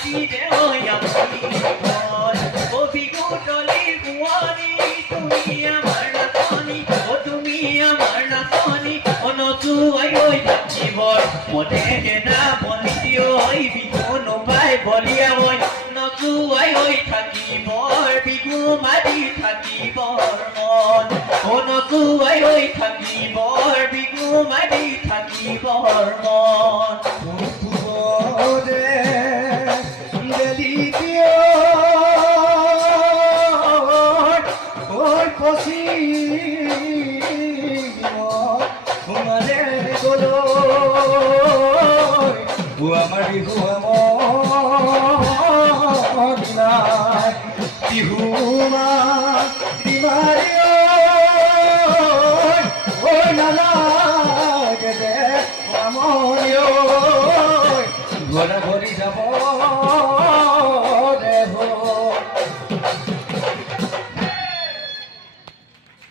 মরিরে ওই আমি ও বিগু টলির বুয়ারি তুমি আমার নাতনি ও তুমি আমার নাতনি ও নচু আই ওই জীবন মনে না বলিও ওই বিগু নবাই বলিয়া ওই নচু আই ওই থাকিবর বিগু মারি থাকিবর মন ও নচু আই ওই থাকিবর বিগু মারি থাকিবর মন আমার বিহু আমার বিহু মা দিমারি ও নালাগে দে আমরিও ঘরে ঘরে যাব